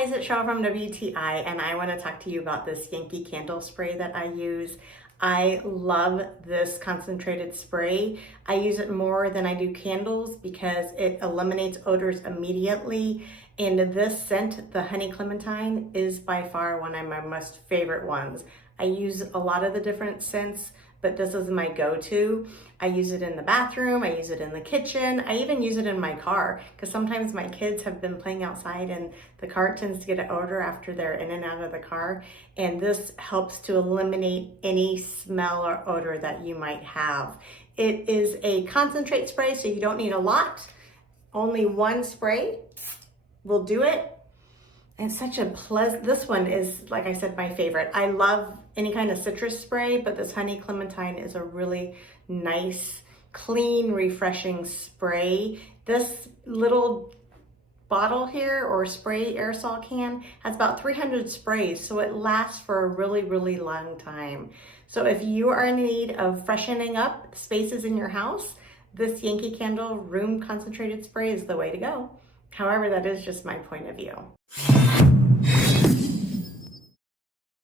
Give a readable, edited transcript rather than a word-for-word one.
guys, it's Cheryl from WTI, and I want to talk to you about this Yankee candle spray that I use. I love this concentrated spray. I use it more than I do candles because it eliminates odors immediately. And this scent, the honey clementine, is by far one of my most favorite ones. I use a lot of the different scents, but this is my go-to. I use it in the bathroom, I use it in the kitchen, I even use it in my car because sometimes my kids have been playing outside and the car tends to get an odor after they're in and out of the car, and this helps to eliminate any smell or odor that you might have. It is a concentrate spray, so you don't need a lot. Only one spray will do it. And such a pleasant, this one is, like I said, my favorite. I love any kind of citrus spray, but this honey clementine is a really nice, clean, refreshing spray. This little bottle here, or spray aerosol can, has about 300 sprays, so it lasts for a really, really long time. So if you are in need of freshening up spaces in your house, this Yankee Candle Room Concentrated Spray is the way to go. However, that is just my point of view.